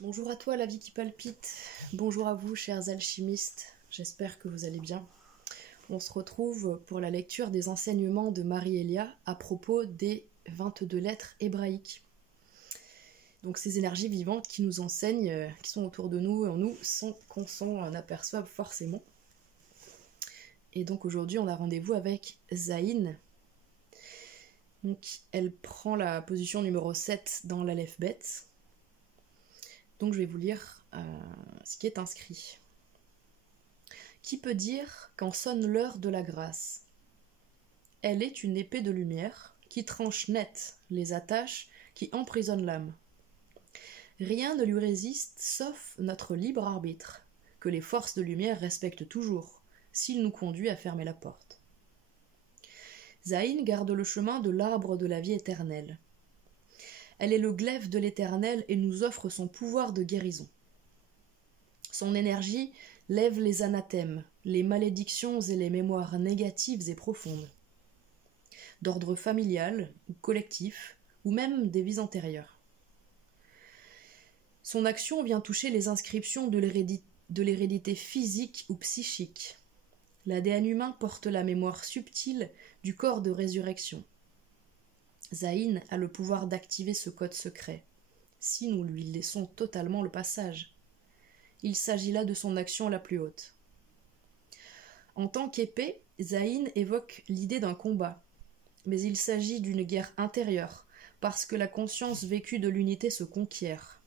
Bonjour à toi la vie qui palpite, bonjour à vous chers alchimistes, j'espère que vous allez bien. On se retrouve pour la lecture des enseignements de Marie-Elia à propos des 22 lettres hébraïques. Donc ces énergies vivantes qui nous enseignent, qui sont autour de nous et en nous sans qu'on s'en aperçoive forcément. Et donc aujourd'hui on a rendez-vous avec Zayn. Donc elle prend la position numéro 7 dans l'Aleph-Bet. Donc je vais vous lire ce qui est inscrit. Qui peut dire quand sonne l'heure de la grâce? Elle est une épée de lumière qui tranche net les attaches qui emprisonnent l'âme. Rien ne lui résiste sauf notre libre arbitre, que les forces de lumière respectent toujours, s'il nous conduit à fermer la porte. Zayn garde le chemin de l'arbre de la vie éternelle. Elle est le glaive de l'Éternel et nous offre son pouvoir de guérison. Son énergie lève les anathèmes, les malédictions et les mémoires négatives et profondes, d'ordre familial ou collectif, ou même des vies antérieures. Son action vient toucher les inscriptions de l'hérédité physique ou psychique. L'ADN humain porte la mémoire subtile du corps de résurrection. Zayn a le pouvoir d'activer ce code secret, si nous lui laissons totalement le passage. Il s'agit là de son action la plus haute. En tant qu'épée, Zayn évoque l'idée d'un combat, mais il s'agit d'une guerre intérieure, parce que la conscience vécue de l'unité se conquiert.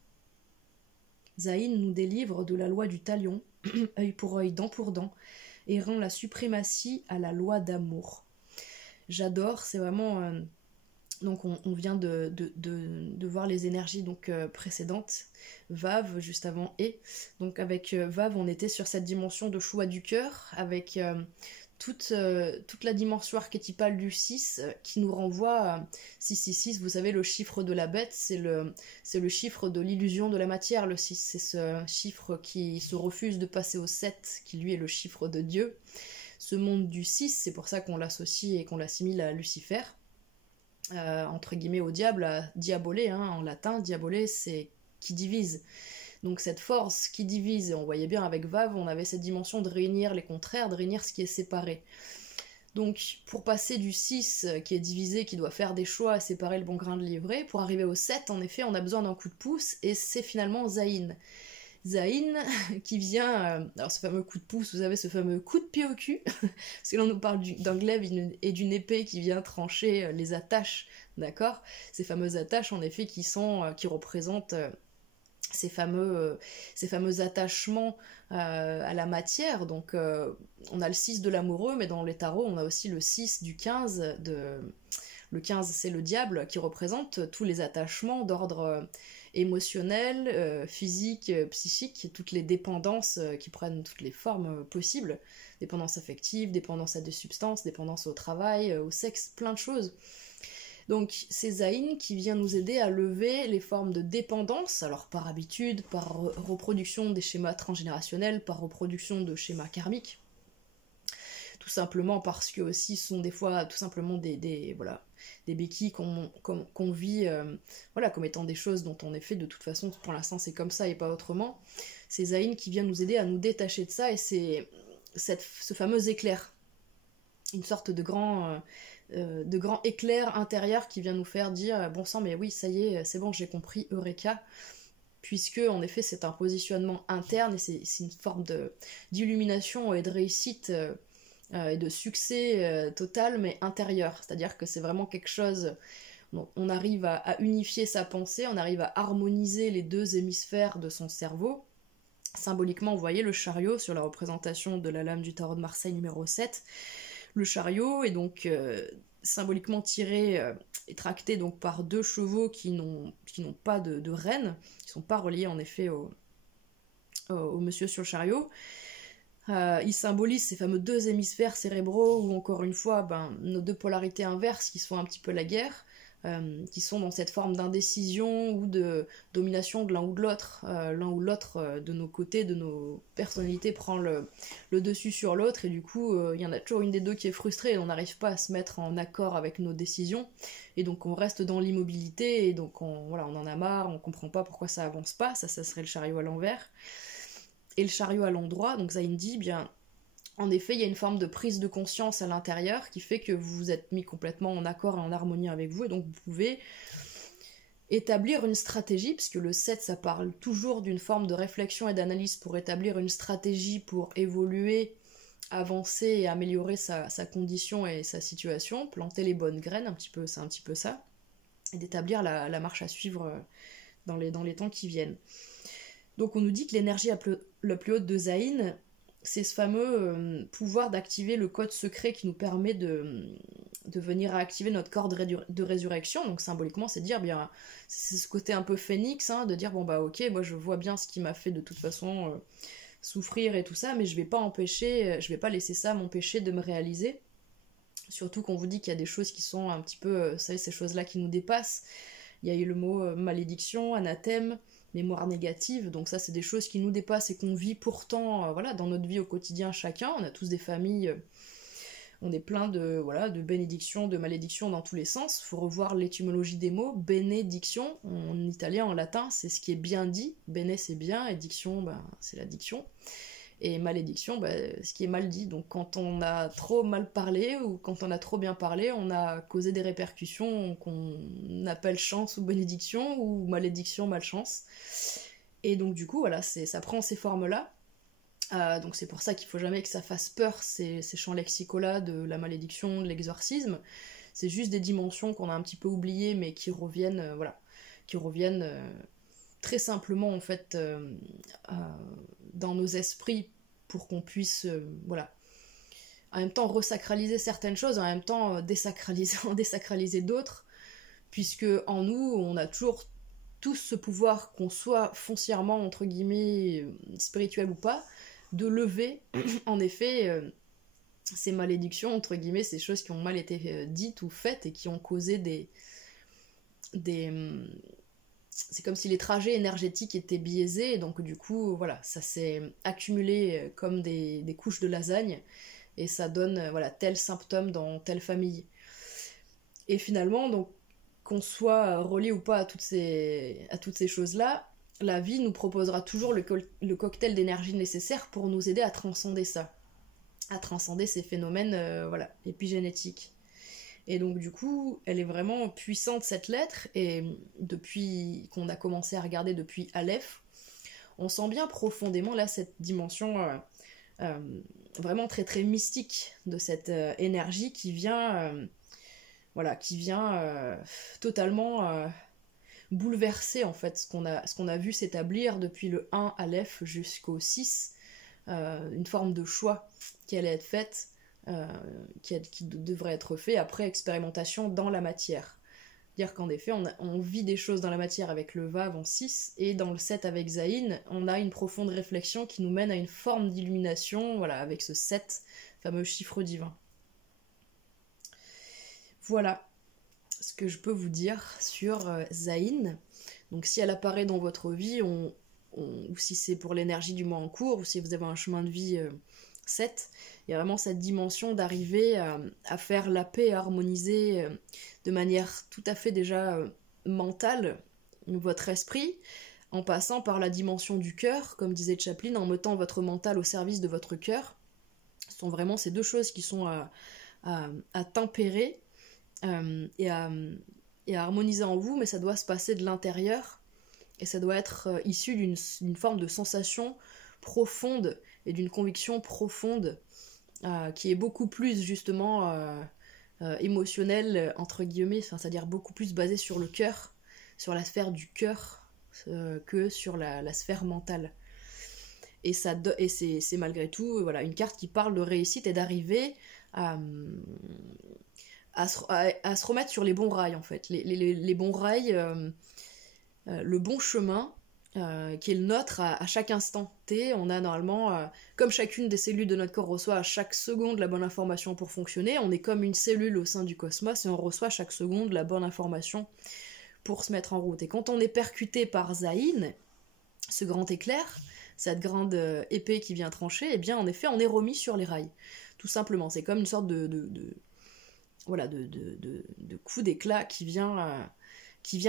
Zayn nous délivre de la loi du talion, œil pour œil, dent pour dent, et rend la suprématie à la loi d'amour. J'adore, c'est vraiment... Donc on vient de voir les énergies précédentes, Vav juste avant et. Donc avec Vav on était sur cette dimension de choix du cœur, avec toute la dimension archétypale du 6 qui nous renvoie à 666, vous savez le chiffre de la bête, c'est le chiffre de l'illusion de la matière, le 6, c'est ce chiffre qui se refuse de passer au 7, qui lui est le chiffre de Dieu. Ce monde du 6, c'est pour ça qu'on l'associe et qu'on l'assimile à Lucifer. Entre guillemets au diable, à diabolé, en latin, diabolé c'est qui divise. Donc cette force qui divise, et on voyait bien avec Vav, on avait cette dimension de réunir les contraires, de réunir ce qui est séparé. Donc pour passer du 6 qui est divisé, qui doit faire des choix, séparer le bon grain de l'ivraie, pour arriver au 7, en effet, on a besoin d'un coup de pouce, et c'est finalement Zayn. Zayn qui vient, alors ce fameux coup de pouce, vous savez, ce fameux coup de pied au cul, parce que là on nous parle d'un glaive et d'une épée qui vient trancher les attaches, d'accord? Ces fameuses attaches en effet qui représentent ces fameux attachements à la matière. Donc on a le 6 de l'amoureux, mais dans les tarots on a aussi le 6 du 15 le 15 c'est le diable qui représente tous les attachements d'ordre émotionnel, physique, psychique, toutes les dépendances qui prennent toutes les formes possibles, dépendance affective, dépendance à des substances, dépendance au travail, au sexe, plein de choses. Donc c'est Zayn qui vient nous aider à lever les formes de dépendance, alors par habitude, par reproduction des schémas transgénérationnels, par reproduction de schémas karmiques, tout simplement parce que aussi ce sont des fois tout simplement des béquilles qu'on vit comme étant des choses dont on est fait de toute façon, pour l'instant c'est comme ça et pas autrement. C'est Zayn qui vient nous aider à nous détacher de ça, et c'est ce fameux éclair, une sorte de grand éclair intérieur qui vient nous faire dire bon sang mais oui ça y est, c'est bon, j'ai compris, Eureka, puisque en effet c'est un positionnement interne et c'est une forme d'illumination et de réussite et de succès total, mais intérieur. C'est-à-dire que c'est vraiment quelque chose... On arrive à unifier sa pensée, on arrive à harmoniser les deux hémisphères de son cerveau. Symboliquement, vous voyez le chariot sur la représentation de la lame du tarot de Marseille numéro 7. Le chariot est donc symboliquement tiré et tracté donc par deux chevaux qui n'ont pas de rêne, qui ne sont pas reliés en effet au monsieur sur le chariot. Il symbolise ces fameux deux hémisphères cérébraux où, encore une fois, nos deux polarités inverses qui se font un petit peu la guerre. qui sont dans cette forme d'indécision ou de domination de l'un ou de l'autre. L'un ou l'autre de nos côtés, de nos personnalités prend le dessus sur l'autre, et du coup il y en a toujours une des deux qui est frustrée et on n'arrive pas à se mettre en accord avec nos décisions, et donc on reste dans l'immobilité, et donc on en a marre, on comprend pas pourquoi ça avance pas, ça serait le chariot à l'envers. Et le chariot à l'endroit, donc Zayn dit, bien en effet, il y a une forme de prise de conscience à l'intérieur qui fait que vous vous êtes mis complètement en accord et en harmonie avec vous, et donc vous pouvez établir une stratégie, puisque le 7, ça parle toujours d'une forme de réflexion et d'analyse pour établir une stratégie pour évoluer, avancer et améliorer sa condition et sa situation, planter les bonnes graines, c'est un petit peu ça, et d'établir la marche à suivre dans les temps qui viennent. Donc on nous dit que l'énergie la plus haute de Zayn, c'est ce fameux pouvoir d'activer le code secret qui nous permet de venir activer notre corps de résurrection. Donc symboliquement, c'est dire, bien, c'est ce côté un peu phénix, hein, de dire, bon bah ok, moi je vois bien ce qui m'a fait de toute façon souffrir et tout ça, mais je vais pas laisser ça m'empêcher de me réaliser. Surtout qu'on vous dit qu'il y a des choses qui sont un petit peu, vous savez, ces choses-là qui nous dépassent. Il y a eu le mot malédiction, anathème, mémoire négative, donc ça c'est des choses qui nous dépassent et qu'on vit pourtant dans notre vie au quotidien chacun. On a tous des familles, on est plein de bénédictions, de malédictions dans tous les sens. Il faut revoir l'étymologie des mots. Bénédiction, en italien, en latin, c'est ce qui est bien dit. Bene c'est bien, et diction, c'est la diction. Et malédiction, ce qui est mal dit. Donc quand on a trop mal parlé ou quand on a trop bien parlé, on a causé des répercussions qu'on appelle chance ou bénédiction, ou malédiction, malchance. Et donc du coup, voilà, ça prend ces formes-là. Donc c'est pour ça qu'il faut jamais que ça fasse peur, ces champs lexicaux-là de la malédiction, de l'exorcisme. C'est juste des dimensions qu'on a un petit peu oubliées, mais qui reviennent, très simplement en fait dans nos esprits, pour qu'on puisse en même temps resacraliser certaines choses, en même temps désacraliser d'autres, puisque en nous on a toujours tous ce pouvoir, qu'on soit foncièrement entre guillemets spirituel ou pas, de lever en effet ces malédictions entre guillemets, ces choses qui ont mal été dites ou faites et qui ont causé c'est comme si les trajets énergétiques étaient biaisés, et donc du coup, ça s'est accumulé comme des couches de lasagne, et ça donne tel symptôme dans telle famille. Et finalement, donc, qu'on soit relié ou pas à toutes ces choses-là, la vie nous proposera toujours le cocktail d'énergie nécessaire pour nous aider à transcender ça, à transcender ces phénomènes épigénétiques. Et donc du coup, elle est vraiment puissante cette lettre, et depuis qu'on a commencé à regarder depuis Aleph, on sent bien profondément là cette dimension vraiment très très mystique de cette énergie qui vient totalement bouleverser en fait ce qu'on a vu s'établir depuis le 1 Aleph jusqu'au 6, une forme de choix qui allait être faite, qui devrait être fait après expérimentation dans la matière. Dire qu'en effet, on vit des choses dans la matière avec le Vav en 6, et dans le 7 avec Zayn, on a une profonde réflexion qui nous mène à une forme d'illumination, avec ce 7, fameux chiffre divin. Voilà ce que je peux vous dire sur Zayn. Donc si elle apparaît dans votre vie, ou si c'est pour l'énergie du mois en cours, ou si vous avez un chemin de vie 7, il y a vraiment cette dimension d'arriver à faire la paix, à harmoniser de manière tout à fait déjà mentale votre esprit, en passant par la dimension du cœur, comme disait Chaplin, en mettant votre mental au service de votre cœur. Ce sont vraiment ces deux choses qui sont à tempérer et à harmoniser en vous, mais ça doit se passer de l'intérieur, et ça doit être issu d'une forme de sensation profonde et d'une conviction profonde qui est beaucoup plus justement émotionnelle entre guillemets, c'est-à-dire beaucoup plus basée sur le cœur, sur la sphère du cœur que sur la sphère mentale. Et c'est malgré tout une carte qui parle de réussite et d'arriver à se remettre sur les bons rails en fait, les bons rails, le bon chemin, qui est le nôtre à chaque instant T. On a normalement, comme chacune des cellules de notre corps reçoit à chaque seconde la bonne information pour fonctionner, on est comme une cellule au sein du cosmos et on reçoit chaque seconde la bonne information pour se mettre en route. Et quand on est percuté par Zayn, ce grand éclair, cette grande épée qui vient trancher, eh bien en effet on est remis sur les rails. Tout simplement, c'est comme une sorte de coup d'éclat qui vient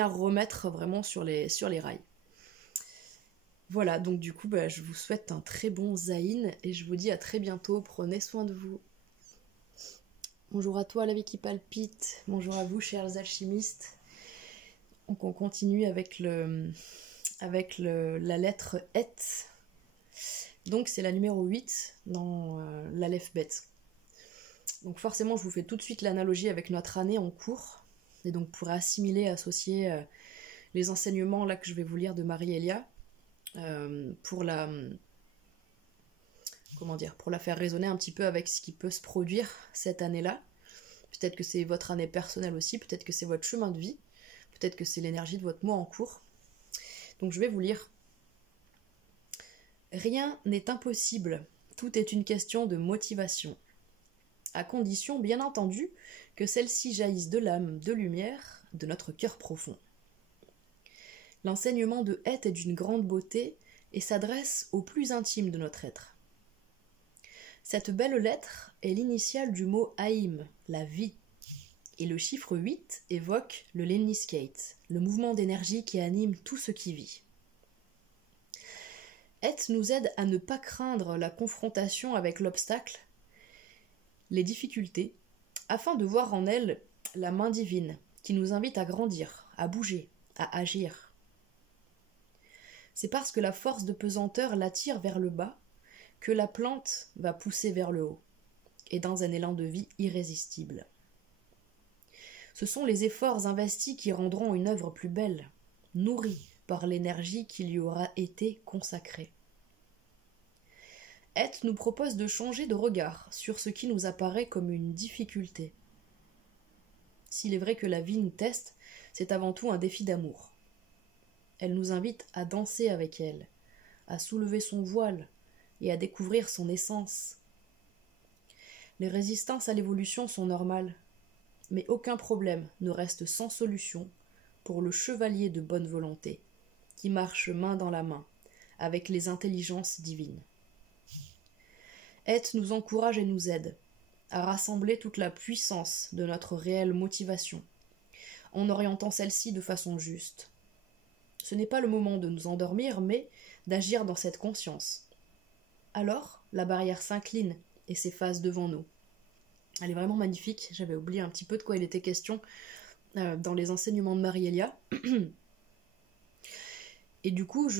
remettre vraiment sur les rails. Voilà, donc du coup, je vous souhaite un très bon Zayn et je vous dis à très bientôt. Prenez soin de vous. Bonjour à toi, la vie qui palpite. Bonjour à vous, chers alchimistes. Donc on continue avec la lettre Et. Donc c'est la numéro 8 dans l'Aleph-Bet. Donc forcément, je vous fais tout de suite l'analogie avec notre année en cours. Et donc pour assimiler, associer les enseignements là que je vais vous lire de Marie-Elia. Pour la faire résonner un petit peu avec ce qui peut se produire cette année-là. Peut-être que c'est votre année personnelle aussi, peut-être que c'est votre chemin de vie, peut-être que c'est l'énergie de votre mois en cours. Donc je vais vous lire. Rien n'est impossible, tout est une question de motivation. À condition, bien entendu, que celle-ci jaillisse de l'âme, de lumière, de notre cœur profond. L'enseignement de Het est d'une grande beauté et s'adresse au plus intime de notre être. Cette belle lettre est l'initiale du mot Haïm, la vie, et le chiffre 8 évoque le Lemniskate, le mouvement d'énergie qui anime tout ce qui vit. Het nous aide à ne pas craindre la confrontation avec l'obstacle, les difficultés, afin de voir en elle la main divine qui nous invite à grandir, à bouger, à agir. C'est parce que la force de pesanteur l'attire vers le bas que la plante va pousser vers le haut, et dans un élan de vie irrésistible. Ce sont les efforts investis qui rendront une œuvre plus belle, nourrie par l'énergie qui lui aura été consacrée. Het nous propose de changer de regard sur ce qui nous apparaît comme une difficulté. S'il est vrai que la vie nous teste, c'est avant tout un défi d'amour. Elle nous invite à danser avec elle, à soulever son voile et à découvrir son essence. Les résistances à l'évolution sont normales, mais aucun problème ne reste sans solution pour le chevalier de bonne volonté, qui marche main dans la main avec les intelligences divines. Het nous encourage et nous aide à rassembler toute la puissance de notre réelle motivation, en orientant celle-ci de façon juste. Ce n'est pas le moment de nous endormir, mais d'agir dans cette conscience. Alors, la barrière s'incline et s'efface devant nous. Elle est vraiment magnifique, j'avais oublié un petit peu de quoi il était question dans les enseignements de Marie-Elia. Et du coup,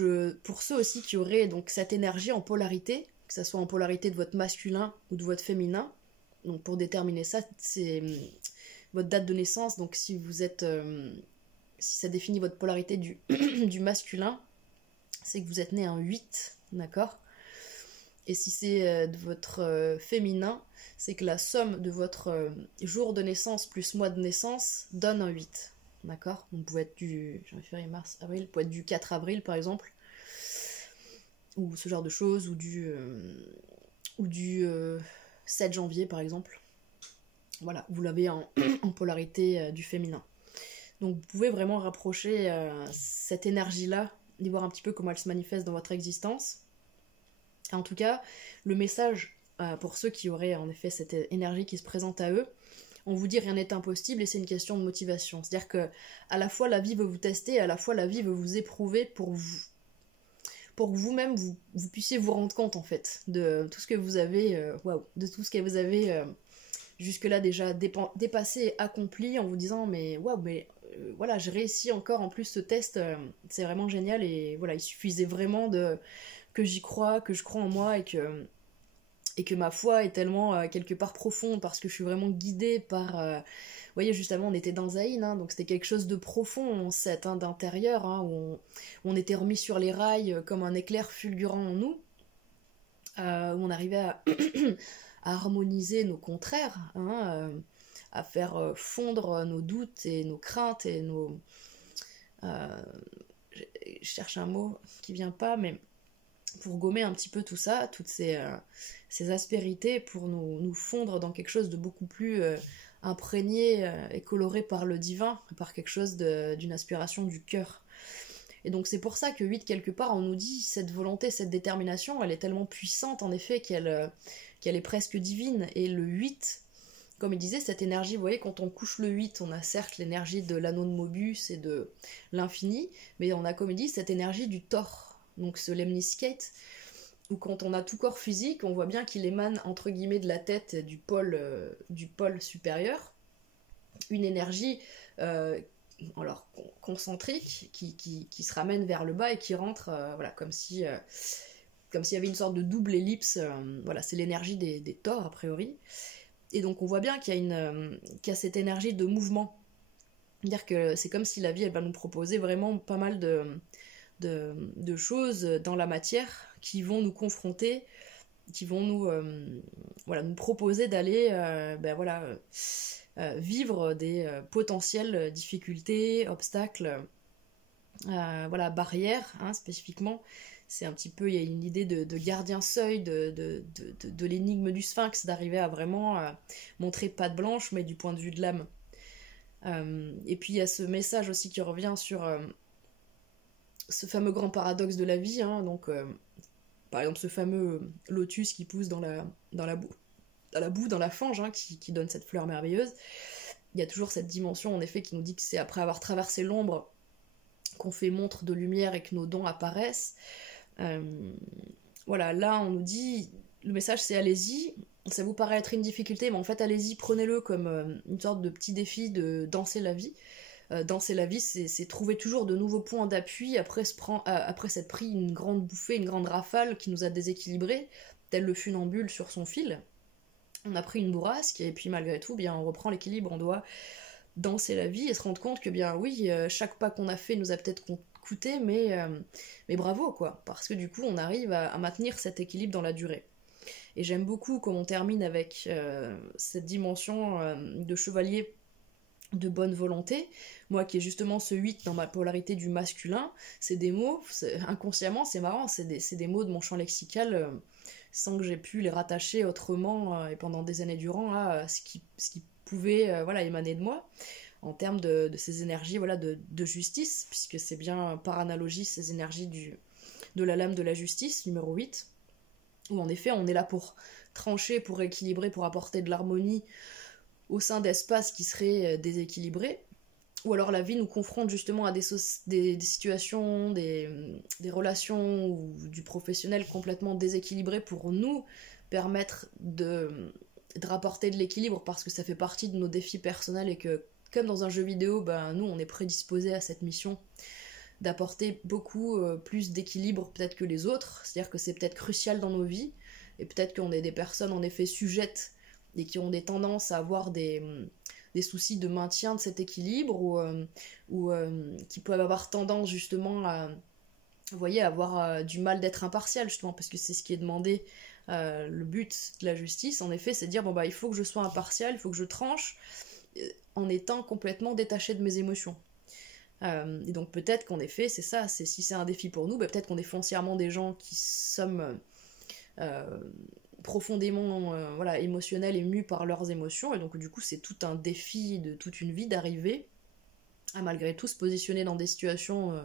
pour ceux aussi qui auraient donc cette énergie en polarité, que ce soit en polarité de votre masculin ou de votre féminin, donc pour déterminer ça, c'est votre date de naissance, donc si vous êtes... si ça définit votre polarité du masculin, c'est que vous êtes né un 8, d'accord ? Et si c'est de votre féminin, c'est que la somme de votre jour de naissance plus mois de naissance donne un 8, d'accord ? Donc vous pouvez être du janvier, février, mars, avril, vous pouvez être du 4 avril par exemple, ou ce genre de choses, ou du 7 janvier par exemple. Voilà, vous l'avez en polarité du féminin. Donc vous pouvez vraiment rapprocher cette énergie-là, et voir un petit peu comment elle se manifeste dans votre existence. En tout cas, le message pour ceux qui auraient en effet cette énergie qui se présente à eux, on vous dit rien n'est impossible et c'est une question de motivation. C'est-à-dire que à la fois la vie veut vous tester, à la fois la vie veut vous éprouver pour que vous-même vous puissiez vous rendre compte en fait de tout ce que vous avez, de tout ce que vous avez jusque-là déjà dépassé et accompli en vous disant mais waouh, mais voilà, j'ai réussi encore en plus ce test, c'est vraiment génial et voilà, il suffisait vraiment que j'y crois, que je crois en moi et que ma foi est tellement quelque part profonde parce que je suis vraiment guidée par... vous voyez, justement, on était dans Zayn, donc c'était quelque chose de profond, d'intérieur, où on était remis sur les rails comme un éclair fulgurant en nous, où on arrivait à harmoniser nos contraires, à faire fondre nos doutes et nos craintes et je cherche un mot qui vient pas, mais pour gommer un petit peu tout ça, toutes ces aspérités, pour nous fondre dans quelque chose de beaucoup plus imprégné et coloré par le divin, par quelque chose d'une aspiration du cœur. Et donc c'est pour ça que 8, quelque part, on nous dit, cette volonté, cette détermination, elle est tellement puissante, en effet, qu'elle est presque divine. Et le 8, comme il disait, cette énergie, vous voyez, quand on couche le 8, on a certes l'énergie de l'anneau de Mobius et de l'infini, mais on a, comme il dit, cette énergie du Thor, donc ce lemniscate, où quand on a tout corps physique, on voit bien qu'il émane, entre guillemets, de la tête du pôle supérieur, une énergie alors concentrique qui se ramène vers le bas et qui rentre, voilà, comme s'il y avait une sorte de double ellipse, voilà, c'est l'énergie des Thors, a priori. Et donc on voit bien qu'il y a cette énergie de mouvement. C'est-à-dire que c'est comme si la vie, elle va nous proposer vraiment pas mal de choses dans la matière qui vont nous confronter, qui vont nous proposer d'aller vivre des potentielles difficultés, obstacles, barrières, hein, spécifiquement. C'est un petit peu, il y a une idée de gardien seuil, de l'énigme du sphinx, d'arriver à vraiment montrer patte blanche, mais du point de vue de l'âme. Et puis il y a ce message aussi qui revient sur ce fameux grand paradoxe de la vie, hein, donc par exemple ce fameux lotus qui pousse dans la boue, dans la fange, hein, qui donne cette fleur merveilleuse. Il y a toujours cette dimension en effet qui nous dit que c'est après avoir traversé l'ombre qu'on fait montre de lumière et que nos dons apparaissent. Voilà, là on nous dit, le message c'est allez-y, ça vous paraît être une difficulté, mais en fait allez-y, prenez-le comme une sorte de petit défi de danser la vie. Danser la vie, c'est trouver toujours de nouveaux points d'appui après s'être pris une grande bouffée, une grande rafale qui nous a déséquilibrés, tel le funambule sur son fil. On a pris une bourrasque et puis malgré tout, bien, on reprend l'équilibre, on doit danser la vie et se rendre compte que bien oui, chaque pas qu'on a fait nous a peut-être coûté, mais bravo quoi, parce que du coup on arrive à maintenir cet équilibre dans la durée. Et j'aime beaucoup comme on termine avec cette dimension de chevalier de bonne volonté, moi qui ai justement ce 8 dans ma polarité du masculin, c'est des mots, inconsciemment c'est marrant, c'est des mots de mon champ lexical sans que j'ai pu les rattacher autrement et pendant des années durant à ce qui pouvait émaner de moi en termes de ces énergies de justice, puisque c'est bien par analogie ces énergies de la lame de la justice, numéro 8, où en effet on est là pour trancher, pour équilibrer, pour apporter de l'harmonie au sein d'espaces qui seraient déséquilibrés, ou alors la vie nous confronte justement à des situations, des relations ou du professionnel complètement déséquilibré pour nous permettre de rapporter de l'équilibre parce que ça fait partie de nos défis personnels et que comme dans un jeu vidéo, nous on est prédisposés à cette mission d'apporter beaucoup plus d'équilibre peut-être que les autres, c'est-à-dire que c'est peut-être crucial dans nos vies et peut-être qu'on est des personnes en effet sujettes et qui ont des tendances à avoir des soucis de maintien de cet équilibre ou qui peuvent avoir tendance justement à avoir du mal d'être impartial justement parce que c'est ce qui est demandé, le but de la justice en effet c'est de dire il faut que je sois impartial, il faut que je tranche en étant complètement détaché de mes émotions. Et donc peut-être qu'en effet c'est ça, si c'est un défi pour nous, peut-être qu'on est foncièrement des gens qui sommes profondément émotionnels et mus par leurs émotions, et donc du coup c'est tout un défi de toute une vie d'arriver à malgré tout se positionner dans des situations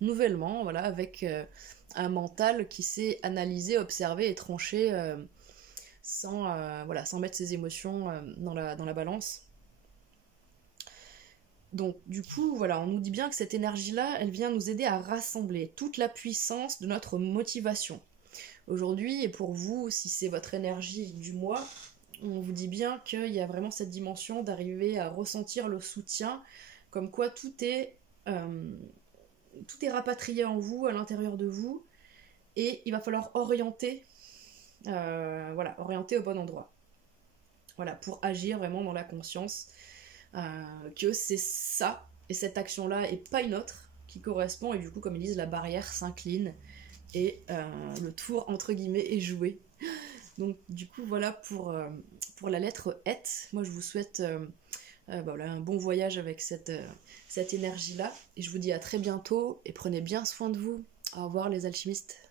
nouvellement, avec un mental qui sait analyser, observer et trancher sans mettre ses émotions dans la balance. Donc du coup, on nous dit bien que cette énergie-là, elle vient nous aider à rassembler toute la puissance de notre motivation. Aujourd'hui, et pour vous, si c'est votre énergie du mois, on vous dit bien qu'il y a vraiment cette dimension d'arriver à ressentir le soutien, comme quoi tout est rapatrié en vous, à l'intérieur de vous, et il va falloir orienter au bon endroit. Pour agir vraiment dans la conscience que c'est ça, et cette action-là, et pas une autre, qui correspond, et du coup, comme ils disent, la barrière s'incline, et le tour, entre guillemets, est joué. Donc, du coup, voilà pour la lettre Et. Moi, je vous souhaite Voilà, un bon voyage avec cette énergie-là. Et je vous dis à très bientôt et prenez bien soin de vous. Au revoir les alchimistes.